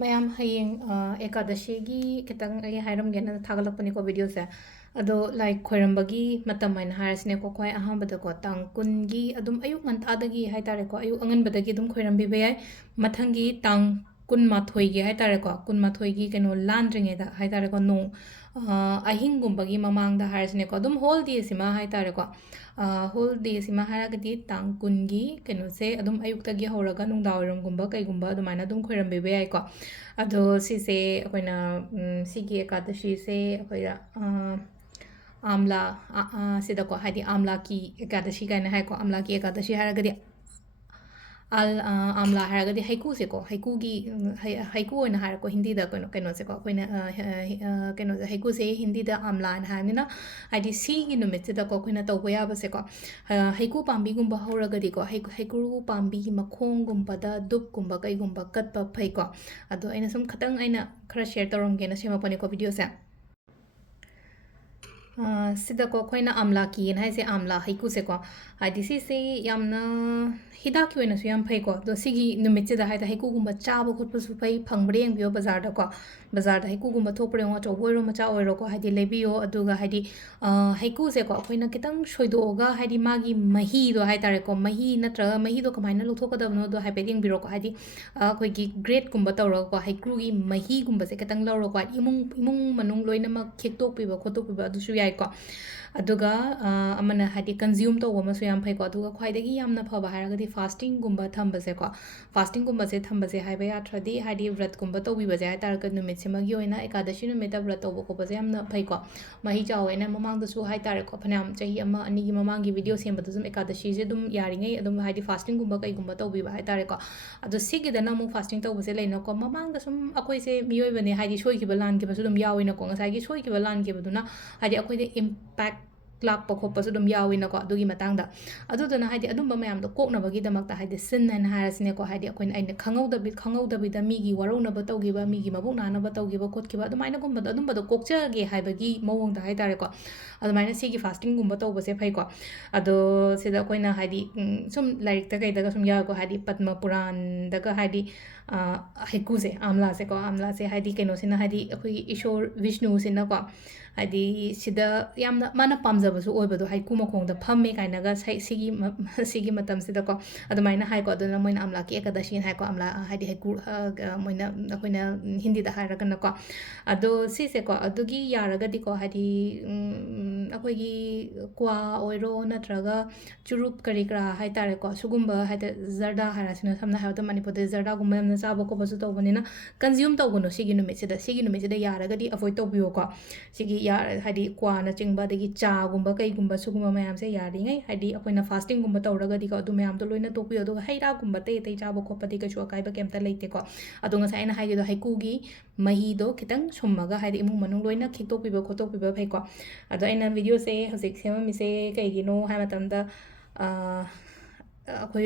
ꯃꯌꯥꯝ ꯍꯌꯦꯡ ꯑꯦꯀꯥꯗꯁꯤꯒꯤ ꯈꯤꯇꯪ ꯑꯩ ꯍꯥꯏꯔꯝꯒꯦꯅ ꯊꯥꯒꯠꯂꯛꯄꯅꯤꯀꯣ ꯚꯤꯗꯤꯑꯣꯁꯦ ꯑꯗꯣ ꯂꯥꯏ ꯈꯣꯏꯔꯝꯕꯒꯤ ꯃꯇꯝ ꯍꯥꯏꯅ ꯍꯥꯏꯔꯁꯤꯅꯦꯀꯣ ꯈ꯭ꯋꯥꯏ ꯑꯍꯥꯟꯕꯗꯀꯣ ꯇꯥꯡ 10ꯒꯤ ꯑꯗꯨꯝ ꯑꯌꯨꯛ ꯉꯟꯇꯥꯗꯒꯤ ꯍꯥꯏꯇꯥꯔꯦꯀꯣ ꯑꯌꯨꯛ ꯑꯉꯟꯕꯗꯒꯤ ꯑꯗꯨꯝ ꯈꯣꯏꯔꯝꯕꯤꯕ ꯌꯥꯏ ꯃꯊꯪꯒꯤ ꯇꯥꯡ 12ꯒꯤ ꯍꯥꯏꯇꯥꯔꯦꯀꯣ 12ꯒꯤ ꯀꯩꯅꯣ ꯂꯥꯟꯗ꯭ꯔꯤꯉꯩꯗ ꯍꯥꯏꯇꯥꯔꯦꯀꯣ ꯅꯣꯡ ꯑꯍꯤꯡꯒꯨꯝꯕꯒꯤ ꯃꯃꯥꯡꯗ ꯍꯥꯏꯔꯁꯤꯅꯦꯀꯣ ꯑꯗꯨꯝ ꯍꯣꯜ ꯗꯦꯁꯤꯃ ꯍꯥꯏꯇꯥꯔꯦꯀꯣ ꯍꯣꯜ ꯗꯦꯁꯤꯃ ꯍꯥꯏꯔꯒꯗꯤ ꯇꯥꯡ 10ꯒꯤ ꯀꯩꯅꯣꯁꯦ ꯑꯗꯨꯝ ꯑꯌꯨꯛꯇꯒꯤ ꯍꯧꯔꯒ ꯅꯨꯡꯗꯥꯡꯋꯥꯏꯔꯝꯒꯨꯝꯕ ꯀꯩꯒꯨꯝꯕ ꯑꯗꯨꯃꯥꯏꯅ ꯑꯗꯨꯝ ꯈꯣꯏꯔꯝꯕꯤꯕ ꯌꯥꯏꯀꯣ ꯑꯗꯣ ꯁꯤꯁꯦ ꯑꯩꯈꯣꯏꯅ ꯁꯤꯒꯤ ꯑꯦꯀꯥꯗꯁꯤꯁꯦ ꯑꯩꯈꯣꯏꯗ ꯑꯥꯝꯂꯥ ꯁꯤꯗꯀꯣ ꯍꯥꯏꯗꯤ ꯑꯥꯝꯂꯥꯀꯤ ꯑꯦꯀꯥꯗꯁꯤ ꯀꯥꯏꯅ ꯍꯥꯏꯀꯣ ꯑꯥꯝꯂꯥꯀꯤ ꯑꯦꯀꯥꯗꯁꯤ ꯍꯥꯏꯔꯒꯗꯤ ꯑꯥꯝꯂꯥ ꯍꯥꯏꯔꯒꯗꯤ ꯍꯩꯀꯨꯁꯦꯀꯣ ꯍꯩꯀꯨꯒꯤ ꯍꯩꯀꯨ ꯑꯣꯏꯅ ꯍꯥꯏꯔꯛꯀꯣ ꯍꯤꯟꯗꯤꯗ ꯀꯩꯅꯣꯁꯦꯀꯣ ꯑꯩꯈꯣꯏꯅ ꯀꯩꯅꯣꯁꯦ ꯍꯩꯀꯨꯁꯦ ꯍꯤꯟꯗꯤꯗ ꯑꯥꯝꯂꯥꯅ ꯍꯥꯏꯕꯅꯤꯅ ꯍꯥꯏꯗꯤ ꯁꯤꯒꯤ ꯅꯨꯃꯤꯠꯁꯤꯗꯀꯣ ꯑꯩꯈꯣꯏꯅ ꯇꯧꯕ ꯌꯥꯕꯁꯦꯀꯣ ꯍꯩꯀꯨ ꯄꯥꯝꯕꯤꯒꯨꯝꯕ ꯍꯧꯔꯒꯗꯤꯀꯣ ꯍꯩꯀ꯭ꯔꯨ ꯄꯥꯝꯕꯤꯒꯤ ꯃꯈꯣꯡꯒꯨꯝꯕꯗ ꯗꯨꯞꯀꯨꯝꯕ ꯀꯩꯒꯨꯝꯕ ꯀꯠꯄ ꯐꯩꯀꯣ ꯑꯗꯣ ꯑꯩꯅ ꯁꯨꯝ ꯈꯇꯪ ꯑꯩꯅ ꯈꯔ ꯁꯦꯌꯔ ꯇꯧꯔꯝꯒꯦꯅ ꯁꯦꯝꯃꯛꯄꯅꯦꯀꯣ ꯚꯤꯗꯤꯑꯣꯁꯦ ꯁꯤꯗꯀꯣ ꯑꯩꯈꯣꯏꯅ ꯑꯥꯝꯂꯥꯀꯤꯅ ꯍꯥꯏꯁꯦ ꯑꯥꯝꯂꯥ ꯍꯩꯀꯨꯁꯦꯀꯣ ꯍꯥꯏꯗꯤ ꯁꯤꯁꯦ ꯌꯥꯝꯅ ꯍꯤꯗꯥꯛꯀꯤ ꯑꯣꯏꯅꯁꯨ ꯌꯥꯝ ꯐꯩꯀꯣ ꯑꯗꯣ ꯁꯤꯒꯤ ꯅꯨꯃꯤꯠꯁꯤꯗ ꯍꯥꯏꯗꯤ ꯍꯩꯀꯨꯒꯨꯝꯕ ꯆꯥꯕ ꯈꯣꯠꯄꯁꯨ ꯐꯩ ꯐꯪꯕ꯭ꯔꯥ ꯌꯦꯡꯕꯤꯌꯣ ꯕꯖꯥꯔꯗꯀꯣ ꯕꯖꯥꯔꯗ ꯍꯩꯀꯨꯒꯨꯝꯕ ꯊꯣꯛꯄ꯭ꯔꯥ ꯌꯦꯡꯉꯣ ꯑꯆꯧꯕ ꯑꯣꯏꯔꯣ ꯃꯆꯥ ꯑꯣꯏꯔꯣꯀꯣ ꯍꯥꯏꯗꯤ ꯂꯩꯕꯤꯌꯣ ꯑꯗꯨꯒ ꯍꯥꯏꯗꯤ ꯍꯩꯀꯨꯁꯦꯀꯣ ꯑꯩꯈꯣꯏꯅ ꯈꯤꯇꯪ ꯁꯣꯏꯗꯣꯛꯑꯒ ꯍꯥꯏꯗꯤ ꯃꯥꯒꯤ ꯃꯍꯤꯗꯣ ꯍꯥꯏꯇꯥꯔꯦꯀꯣ ꯃꯍꯤ ꯅꯠꯇ꯭ꯔꯒ ꯃꯍꯤꯗꯣ ꯀꯃꯥꯏꯅ ꯂꯧꯊꯣꯛꯀꯗꯕꯅꯣꯗꯣ ꯍꯥꯏꯐꯦꯠ ꯌꯦꯡꯕꯤꯔꯣꯀꯣ ꯍꯥꯏꯗꯤ ꯑꯩꯈꯣꯏꯒꯤ ꯒ꯭ꯔꯦꯠꯀꯨꯝꯕ ꯇꯧꯔꯒꯀꯣ ꯍꯩꯀ꯭ꯔꯨꯒꯤ ꯃꯍꯤꯒꯨꯝꯕꯁꯦ ꯈꯤꯇꯪ ꯂꯧꯔꯣꯀꯣ ꯏꯃꯨꯡ ꯃꯅꯨꯡ ꯂꯣꯏꯅꯃꯛ ꯈꯤꯛꯇꯣꯛꯄꯤꯕ ꯈꯣꯠꯇꯣꯛꯄꯤꯕ ꯑꯗꯨꯁꯨ ꯌꯥꯏꯀꯣ ꯑꯗꯨꯒ ꯑꯃꯅ ꯍꯥꯏꯗꯤ ꯀꯟꯖ꯭ꯌꯨꯝ ꯇꯧꯕ ꯑꯃꯁꯨ ꯌꯥꯝ ꯐꯩꯀꯣ ꯑꯗꯨꯒ ꯈ꯭ꯋꯥꯏꯗꯒꯤ ꯌꯥꯝꯅ ꯐꯕ ꯍꯥꯏꯔꯒꯗꯤ ꯐꯥꯁꯇꯤꯡꯒꯨꯝꯕ ꯊꯝꯕꯁꯦꯀꯣ ꯐꯥꯁꯇꯤꯡꯒꯨꯝꯕꯁꯦ ꯊꯝꯕꯁꯦ ꯍꯥꯏꯕ ꯌꯥꯗ꯭ꯔꯗꯤ ꯍꯥꯏꯗꯤ व्रतꯀꯨꯝꯕ ꯇꯧꯕꯤꯕꯁꯦ ꯍꯥꯏꯇꯥꯔꯒ ꯅꯨꯃꯤꯠꯁꯤꯃꯒꯤ ꯑꯣꯏꯅ ꯑꯦꯀꯥꯗꯁꯤ ꯅꯨꯃꯤꯠꯇ व्रत ꯇꯧꯕ ꯈꯣꯠꯄꯁꯦ ꯌꯥꯝꯅ ꯐꯩꯀꯣ ꯃꯍꯤ ꯆꯥꯎꯋꯦꯅ ꯃꯃꯥꯡꯗꯁꯨ ꯍꯥꯏꯇꯥꯔꯦꯀꯣ ꯐꯅꯌꯥꯝ ꯆꯍꯤ ꯑꯃ ꯑꯅꯤꯒꯤ ꯃꯃꯥꯡꯒꯤ ꯚꯤꯗꯤꯑꯣ ꯁꯦꯝꯕꯗ ꯑꯗꯨꯝ ꯑꯦꯀꯥꯗꯁꯤꯁꯦ ꯑꯗꯨꯝ ꯌꯥꯔꯤꯉꯩ ꯑꯗꯨꯝ ꯍꯥꯏꯗꯤ ꯐꯥꯁꯇꯤꯡꯒꯨꯝꯕ ꯀꯩꯒꯨꯝꯕ ꯇꯧꯕꯤꯕ ꯍꯥꯏꯇꯥꯔꯦꯀꯣ ꯑꯗꯣ ꯁꯤꯒꯤꯗꯅ ꯑꯃꯨꯛ ꯐꯥꯁꯇꯤꯡ ꯇꯧꯕꯁꯦ ꯂꯩꯅꯀꯣ ꯃꯃꯥꯡꯗ ꯁꯨꯝ ꯑꯩꯈꯣꯏꯁꯦ ꯃꯤꯑꯣꯏꯕꯅꯦ ꯍꯥꯏꯗꯤ ꯁꯣꯏꯈꯤꯕ ꯂꯥꯟꯈꯤꯕꯁꯨ ꯑꯗꯨꯝ ꯌꯥꯎꯋꯤꯅꯀꯣ ꯉꯁꯥꯏꯒꯤ ꯁꯣꯏꯈꯤꯕ ꯂꯥꯟꯈꯤꯕꯗꯨꯅ ꯍꯥꯏꯗꯤ ꯑꯩꯈꯣꯏꯗ ꯏꯝꯄꯦꯛ ꯂꯥꯛꯄ ꯈꯣꯠꯄꯁꯨ ꯑꯗꯨꯝ ꯌꯥꯎꯋꯤꯅꯀꯣ ꯑꯗꯨꯒꯤ ꯃꯇꯥꯡꯗ ꯑꯗꯨꯗꯨꯅ ꯍꯥꯏꯗꯤ ꯑꯗꯨꯝꯕ ꯃꯌꯥꯝꯗꯣ ꯀꯣꯛꯅꯕꯒꯤꯗꯃꯛꯇ ꯍꯥꯏꯗꯤ ꯁꯤꯟ ꯍꯥꯏꯅ ꯍꯥꯏꯔꯁꯤꯅꯦꯀꯣ ꯍꯥꯏꯗꯤ ꯑꯩꯅ ꯈꯪꯍꯧꯗꯕꯤꯗ ꯃꯤꯒꯤ ꯋꯥꯔꯧꯅꯕ ꯇꯧꯈꯤꯕ ꯃꯤꯒꯤ ꯃꯕꯨꯛ ꯅꯥꯅꯕ ꯇꯧꯈꯤꯕ ꯈꯣꯠꯈꯤꯕ ꯑꯗꯨꯝꯕꯗꯣ ꯀꯣꯛꯆꯒꯦ ꯍꯥꯏꯕꯒꯤ ꯃꯑꯣꯡꯗ ꯍꯥꯏꯇꯥꯔꯦꯀꯣ ꯑꯗꯨꯃꯥꯏꯅ ꯁꯤꯒꯤ ꯐꯥꯁꯇꯤꯡꯒꯨꯝꯕ ꯇꯧꯕꯁꯦ ꯐꯩꯀꯣ ꯑꯗꯣ ꯁꯤꯗ ꯑꯩꯈꯣꯏꯅ ꯍꯥꯏꯗꯤ ꯁꯨꯝ ꯂꯥꯏꯔꯤꯛꯇ ꯀꯩꯗꯒ ꯁꯨꯝ ꯌꯥꯎꯏꯀꯣ ꯍꯥꯏꯗꯤ ꯄद्ꯃ ꯄꯨꯔꯥꯟꯗꯒ ꯍꯥꯏꯗꯤ ꯍꯩꯀꯨꯁꯦ ꯑꯥꯝꯂꯥꯁꯦꯀꯣ ꯑꯥꯝꯂꯥꯁꯦ ꯍꯥꯏꯗꯤ ꯀꯩꯅꯣꯁꯤꯅ ꯍꯥꯏꯗꯤ ꯑꯩꯈꯣꯏꯒꯤ ꯏꯁꯣꯔ ꯚꯤꯁꯅꯨꯁꯤꯅꯀꯣ ꯍꯥꯏꯗꯤ ꯁꯤꯗ ꯌꯥꯝꯅ ꯃꯥꯅ ꯄꯥꯝꯖꯕꯁꯨ ꯑꯣꯏꯕꯗꯣ ꯍꯩꯀꯨ ꯃꯈꯣꯡꯗ ꯐꯝꯃꯦ ꯀꯥꯏꯅꯒ ꯁꯤꯒꯤ ꯃꯇꯝꯁꯤꯗꯀꯣ ꯑꯗꯨꯃꯥꯏꯅ ꯍꯥꯏꯀꯣ ꯑꯗꯨꯅ ꯃꯣꯏꯅ ꯑꯝꯂꯥꯀꯤ ꯑꯦꯀꯥꯗꯁꯤꯅ ꯍꯥꯏꯀꯣ ꯑꯝꯂꯥ ꯍꯥꯏꯗꯤ ꯍꯩꯀꯨ ꯃꯣꯏꯅ ꯑꯩꯈꯣꯏꯅ ꯍꯤꯟꯗꯤꯗ ꯍꯥꯏꯔꯒꯅꯀꯣ ꯑꯗꯣ ꯁꯤꯁꯦꯀꯣ ꯑꯗꯨꯒꯤ ꯌꯥꯔꯒꯗꯤꯀꯣ ꯍꯥꯏꯗꯤ ꯑꯩꯈꯣꯏꯒꯤ ꯀ꯭ꯋꯥ ꯑꯣꯏꯔꯣ ꯅꯠꯇ꯭ꯔꯒ ꯆꯨꯔꯨꯞ ꯀꯔꯤ ꯀꯔꯥ ꯍꯥꯏꯇꯥꯔꯦꯀꯣ ꯁꯤꯒꯨꯝꯕ ꯍꯥꯏꯗꯤ ꯖꯔꯗꯥ ꯍꯥꯏꯔꯁꯤꯅ ꯁꯝꯅ ꯍꯥꯏꯔꯕꯗ ꯃꯅꯤꯄꯨꯔꯗ ꯖꯔꯗꯥꯒꯨꯝꯕ ꯌꯥꯝꯅ ꯆꯥꯕ ꯈꯣꯠꯄꯁꯨ ꯇꯧꯕꯅꯤꯅ ꯀꯟꯖ꯭ꯌꯨꯝ ꯇꯧꯒꯅꯨ ꯁꯤꯒꯤ ꯅꯨꯃꯤꯠꯁꯤꯗ ꯌꯥꯔꯒꯗꯤ ꯑꯦꯕꯣꯏꯗ ꯇꯧꯕꯤꯌꯣꯀꯣ ꯍꯥꯏꯗꯤ ꯀ꯭ꯋꯥꯅꯆꯤꯡꯕ ꯑꯗꯒꯤ ꯆꯥꯒꯨꯝꯕ ꯀꯩꯒꯨꯝꯕ ꯁꯤꯒꯨꯝꯕ ꯃꯌꯥꯝꯁꯦ ꯌꯥꯔꯤꯉꯩ ꯍꯥꯏꯗꯤ ꯑꯩꯈꯣꯏꯅ ꯐꯥꯁꯇꯤꯡꯒꯨꯝꯕ ꯇꯧꯔꯒꯗꯤꯀꯣ ꯑꯗꯨ ꯃꯌꯥꯝꯗꯣ ꯂꯣꯏꯅ ꯇꯣꯛꯄꯤꯌꯣ ꯑꯗꯨꯒ ꯍꯩ ꯔꯥꯒꯨꯝꯕ ꯑꯇꯩ ꯆꯥꯕ ꯈꯣꯠꯄꯗꯤ ꯀꯩꯁꯨ ꯑꯀꯥꯏꯕ ꯀꯩꯝꯇ ꯂꯩꯇꯦꯀꯣ ꯑꯗꯣ ꯉꯁꯥꯏ ꯑꯩꯅ ꯍꯥꯏꯈꯤꯗꯣ ꯍꯩꯀꯨꯒꯤ ꯃꯍꯤꯗꯣ ꯈꯤꯇꯪ ꯁꯨꯝꯃꯒ ꯍꯥꯏꯗꯤ ꯏꯃꯨꯡ ꯃꯅꯨꯡ ꯂꯣꯏꯅ ꯈꯤꯛꯇꯣꯛꯄꯤꯕ ꯈꯣꯠꯇꯣꯛꯄꯤꯕ ꯐꯩꯀꯣ ꯑꯗꯣ ꯑꯩꯅ ꯚꯤꯗꯤꯑꯣꯁꯦ ꯍꯧꯖꯤꯛ ꯁꯦꯝꯃꯝꯃꯤꯁꯦ ꯀꯩꯒꯤꯅꯣ ꯍꯥꯏꯕ ꯃꯇꯝꯗ ꯑꯩꯈꯣꯏ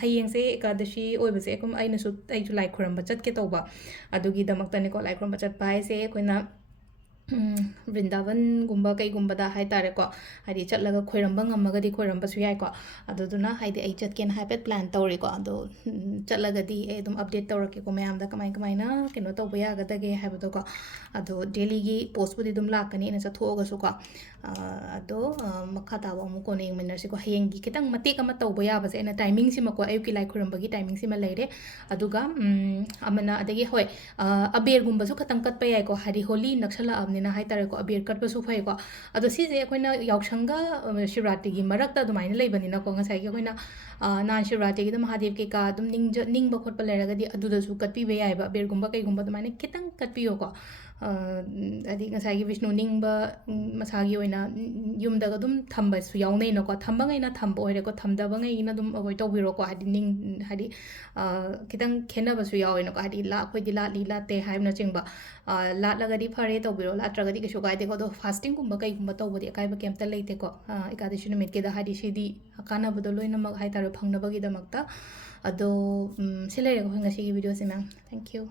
ꯍꯌꯦꯡꯁꯦ ꯑꯦꯀꯥꯗꯁꯤ ꯑꯣꯏꯕꯁꯦ ꯑꯩꯁꯨ ꯂꯥꯏ ꯈꯨꯔꯝꯕ ꯆꯠꯀꯦ ꯇꯧꯕ ꯑꯗꯨꯒꯤꯗꯃꯛꯇꯅꯤꯀꯣ ꯂꯥꯏ ꯈꯨꯔꯝꯕ ꯆꯠꯄ ꯍꯥꯏꯁꯦ ꯑꯩꯈꯣꯏꯅ ꯕ꯭ꯔꯤꯟꯗꯥꯕꯟꯒꯨꯝꯕ ꯀꯩꯒꯨꯝꯕꯗ ꯍꯥꯏꯇꯥꯔꯦꯀꯣ ꯍꯥꯏꯗꯤ ꯆꯠꯂꯒ ꯈꯣꯏꯔꯝꯕ ꯉꯝꯃꯒꯗꯤ ꯈꯣꯏꯔꯝꯕꯁꯨ ꯌꯥꯏꯀꯣ ꯑꯗꯨꯗꯨꯅ ꯍꯥꯏꯗꯤ ꯑꯩ ꯆꯠꯀꯦꯅ ꯍꯥꯏꯐꯦꯠ ꯄ꯭ꯂꯥꯟ ꯇꯧꯔꯤꯀꯣ ꯑꯗꯣ ꯆꯠꯂꯒꯗꯤ ꯑꯩ ꯑꯗꯨꯝ ꯑꯞꯗꯦꯠ ꯇꯧꯔꯛꯀꯦꯀꯣ ꯃꯌꯥꯝꯗ ꯀꯃꯥꯏꯅ ꯀꯩꯅꯣ ꯇꯧꯕ ꯌꯥꯒꯗꯒꯦ ꯍꯥꯏꯕꯗꯣꯀꯣ ꯑꯗꯣ ꯗꯦꯂꯤꯒꯤ ꯄꯣꯁꯄꯨꯗꯤ ꯑꯗꯨꯝ ꯂꯥꯛꯀꯅꯤ ꯑꯩꯅ ꯆꯠꯊꯣꯛꯑꯒꯁꯨꯀꯣ ꯑꯗꯣ ꯃꯈꯥ ꯇꯥꯕ ꯑꯃꯨꯛ ꯀꯣꯟꯅ ꯌꯦꯡꯃꯤꯟꯅꯔꯁꯤꯀꯣ ꯍꯌꯦꯡꯒꯤ ꯈꯤꯇꯪ ꯃꯇꯦꯛ ꯑꯃ ꯇꯧꯕ ꯌꯥꯕꯁꯦ ꯑꯩꯅ ꯇꯥꯏꯃꯤꯡꯁꯤꯃꯀꯣ ꯑꯌꯨꯛꯀꯤ ꯂꯥꯏ ꯈꯨꯔꯝꯕꯒꯤ ꯇꯥꯏꯃꯤꯡꯁꯤꯃ ꯂꯩꯔꯦ ꯑꯗꯨꯒ ꯑꯃꯅ ꯑꯗꯒꯤ ꯍꯣꯏ ꯑꯕꯦꯔꯒꯨꯝꯕꯁꯨ ꯈꯇꯪ ꯀꯠꯄ ꯌꯥꯏꯀꯣ ꯍꯥꯏꯗꯤ ꯍꯣꯂꯤ ꯅꯛꯁꯜꯂꯛꯑꯕꯅꯤꯅ ꯍꯥꯏꯇꯥꯔꯦꯀꯣ ꯑꯕꯦꯔ ꯀꯠꯄꯁꯨ ꯐꯩꯀꯣ ꯑꯗꯣ ꯁꯤꯁꯦ ꯑꯩꯈꯣꯏꯅ ꯌꯥꯎꯁꯪꯒ ꯁꯤꯕꯔꯥꯇ꯭ꯔꯤꯒꯤ ꯃꯔꯛꯇ ꯑꯗꯨꯃꯥꯏꯅ ꯂꯩꯕꯅꯤꯅꯀꯣ ꯉꯁꯥꯏꯒꯤ ꯑꯩꯈꯣꯏꯅ ꯅꯍꯥꯟ ꯁꯤꯕꯔꯥꯇ꯭ꯔꯤꯒꯤꯗ ꯃꯍꯥꯗꯦꯕ ꯀꯩꯀꯥ ꯑꯗꯨꯝ ꯅꯤꯡꯕ ꯈꯣꯠꯄ ꯂꯩꯔꯒꯗꯤ ꯑꯗꯨꯗꯁꯨ ꯀꯠꯄꯤꯕ ꯌꯥꯏꯑꯕ ꯑꯕꯦꯔꯒꯨꯝꯕ ꯀꯩꯒꯨꯝꯕ ꯑꯗꯨꯃꯥꯏꯅ ꯈꯤꯇꯪ ꯀꯠꯄꯤꯌꯣꯀꯣ ꯍꯥꯏꯗꯤ ꯉꯁꯥꯏꯒꯤ ꯕꯤꯁꯅꯨ ꯅꯤꯡꯕ ꯃꯁꯥꯒꯤ ꯑꯣꯏꯅ ꯌꯨꯝꯗꯒ ꯑꯗꯨꯝ ꯊꯝꯕꯁꯨ ꯌꯥꯎꯅꯩꯅꯀꯣ ꯊꯝꯕꯉꯩꯅ ꯊꯝꯕ ꯑꯣꯏꯔꯦꯀꯣ ꯊꯝꯗꯕꯉꯩꯅ ꯑꯗꯨꯝ ꯑꯦꯕꯣꯏꯗ ꯇꯧꯕꯤꯔꯣꯀꯣ ꯍꯥꯏꯗꯤ ꯈꯤꯇꯪ ꯈꯦꯠꯅꯕꯁꯨ ꯌꯥꯎꯋꯦꯅꯀꯣ ꯍꯥꯏꯗꯤ ꯑꯩꯈꯣꯏꯗꯤ ꯂꯥꯠꯂꯤ ꯂꯥꯠꯇꯦ ꯍꯥꯏꯕꯅꯆꯤꯡꯕ ꯂꯥꯠꯂꯒꯗꯤ ꯐꯔꯦ ꯇꯧꯕꯤꯔꯣ ꯂꯥꯠꯇ꯭ꯔꯒꯗꯤ ꯀꯩꯁꯨ ꯀꯥꯏꯗꯦꯀꯣ ꯑꯗꯣ ꯐꯥꯁꯇꯤꯡꯒꯨꯝꯕ ꯀꯩꯒꯨꯝꯕ ꯇꯧꯕꯗꯤ ꯑꯀꯥꯏꯕ ꯀꯩꯝꯇ ꯂꯩꯇꯦꯀꯣ ꯑꯦꯀꯥꯗꯁꯤ ꯅꯨꯃꯤꯠꯀꯤꯗ ꯍꯥꯏꯗꯤ ꯁꯤꯗꯤ ꯀꯥꯟꯅꯕꯗꯣ ꯂꯣꯏꯅꯃꯛ ꯍꯥꯏꯇꯥꯔꯦ ꯐꯪꯅꯕꯒꯤꯗꯃꯛꯇ ꯑꯗꯣ ꯁꯤ ꯂꯩꯔꯦꯀꯣ ꯑꯩꯈꯣꯏ ꯉꯁꯤꯒꯤ ꯚꯤꯗꯤꯑꯣꯁꯦ ꯃꯦꯝ ꯊꯦꯡꯛ ꯌꯨ